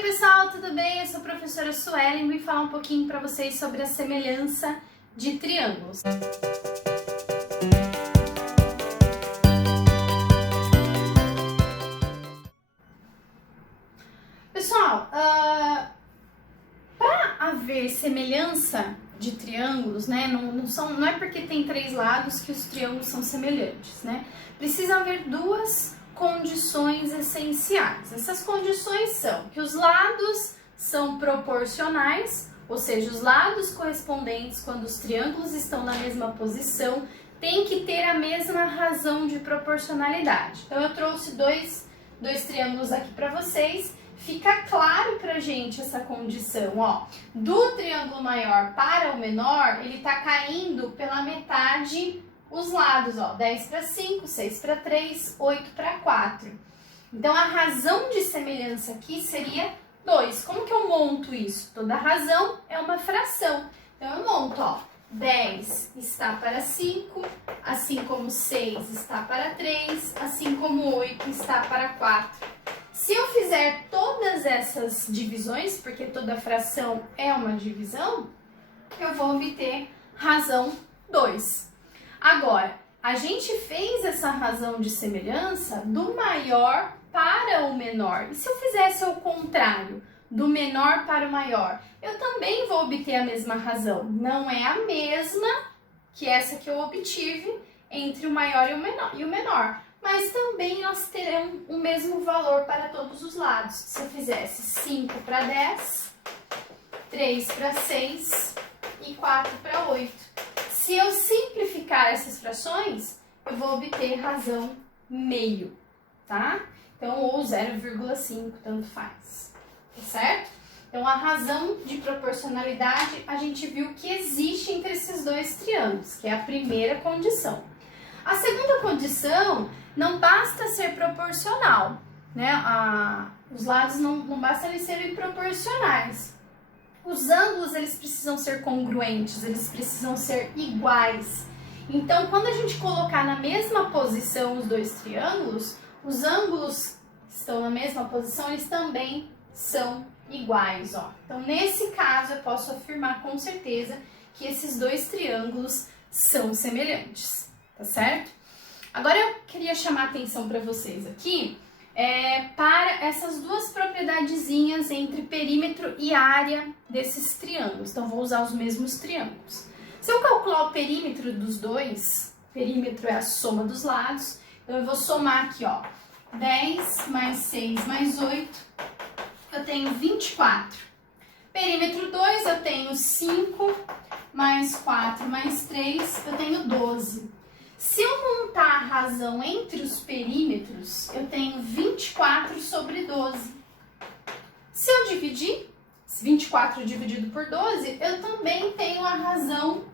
Oi pessoal, tudo bem? Eu sou a professora Suelen e vim falar um pouquinho para vocês sobre a semelhança de triângulos. Pessoal, para haver semelhança de triângulos, né? Não é porque tem três lados que os triângulos são semelhantes, né? Precisa haver duas condições essenciais. Essas condições são que os lados são proporcionais, ou seja, os lados correspondentes quando os triângulos estão na mesma posição têm que ter a mesma razão de proporcionalidade. Então eu trouxe dois triângulos aqui para vocês. Fica claro pra gente essa condição, ó. Do triângulo maior para o menor, ele tá caindo pela metade os lados, ó. 10 para 5, 6 para 3, 8 para 4. Então, a razão de semelhança aqui seria 2. Como que eu monto isso? Toda razão é uma fração. Então, eu monto, ó. 10 está para 5, assim como 6 está para 3, assim como 8 está para 4. Se eu fizer todas essas divisões, porque toda fração é uma divisão, eu vou obter razão 2. Agora, a gente fez essa razão de semelhança do maior para o menor. E se eu fizesse o contrário, do menor para o maior, eu também vou obter a mesma razão. Não é a mesma que essa que eu obtive entre o maior e o menor. Mas também nós teremos o mesmo valor para todos os lados. Se eu fizesse 5 para 10, 3 para 6 e 4 para 8. Se eu simplificar essas frações, eu vou obter razão meio, tá? Então, ou 0,5, tanto faz, tá certo? Então, a razão de proporcionalidade, a gente viu que existe entre esses dois triângulos, que é a primeira condição. A segunda condição, não basta ser proporcional, né? Os lados não basta eles serem proporcionais. Os ângulos, eles precisam ser congruentes, eles precisam ser iguais. Então, quando a gente colocar na mesma posição os dois triângulos, os ângulos que estão na mesma posição, eles também são iguais, ó. Então, nesse caso, eu posso afirmar com certeza que esses dois triângulos são semelhantes, tá certo? Agora eu queria chamar a atenção para vocês aqui para essas duas propriedadezinhas entre perímetro e área desses triângulos. Então, vou usar os mesmos triângulos. Se eu calcular o perímetro dos dois, perímetro é a soma dos lados, então eu vou somar aqui, ó, 10 mais 6 mais 8, eu tenho 24. Perímetro 2, eu tenho 5 mais 4 mais 3, eu tenho 12. Se eu montar a razão entre os perímetros, eu tenho 24 sobre 12. Se eu dividir 24 dividido por 12, eu também tenho a razão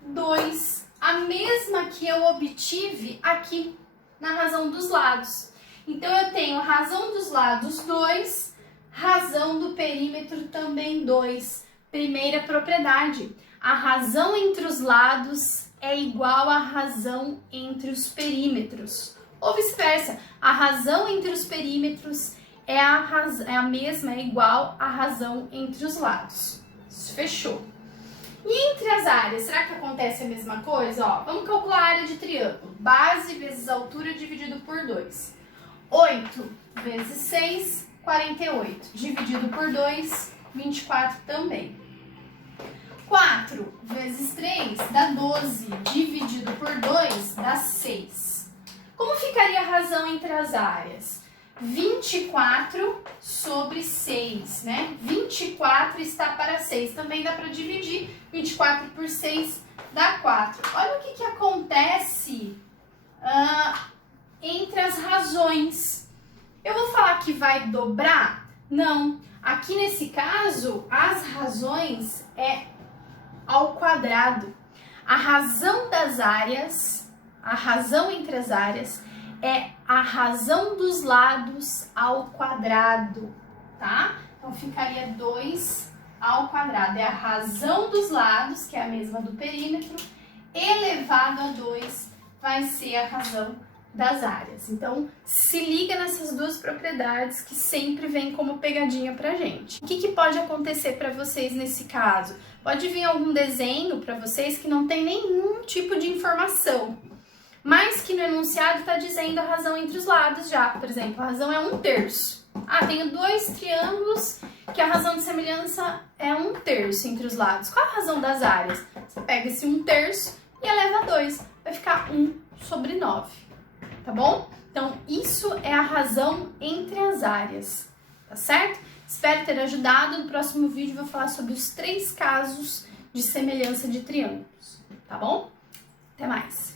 2, a mesma que eu obtive aqui na razão dos lados. Então, eu tenho a razão dos lados 2, razão do perímetro também 2. Primeira propriedade, a razão entre os lados é igual à razão entre os perímetros. Ou vice-versa, a razão entre os perímetros é a mesma, é igual à razão entre os lados. Isso, fechou. E entre as áreas, será que acontece a mesma coisa? Ó, vamos calcular a área de triângulo. Base vezes altura dividido por 2. 8 vezes 6, 48. Dividido por 2, 24 também. 4 vezes 3 dá 12, dividido por 2 dá 6. Como ficaria a razão entre as áreas? 24 sobre 6, né? 24 está para 6, também dá para dividir, 24 por 6 dá 4. Olha o que acontece entre as razões. Eu vou falar que vai dobrar? Não. Aqui nesse caso, as razões é ao quadrado. A razão das áreas, a razão entre as áreas é a razão dos lados ao quadrado, tá? Então, ficaria 2 ao quadrado. É a razão dos lados, que é a mesma do perímetro, elevado a 2, vai ser a razão das áreas. Então, se liga nessas duas propriedades que sempre vem como pegadinha pra gente. O que pode acontecer para vocês nesse caso? Pode vir algum desenho para vocês que não tem nenhum tipo de informação, mas que no enunciado está dizendo a razão entre os lados já. Por exemplo, a razão é 1/3. Ah, tenho dois triângulos que a razão de semelhança é 1/3 entre os lados. Qual a razão das áreas? Você pega esse 1/3 e eleva a 2. Vai ficar 1/9, tá bom? Então, isso é a razão entre as áreas, tá certo? Espero ter ajudado. No próximo vídeo vou falar sobre os 3 casos de semelhança de triângulos, tá bom? Até mais!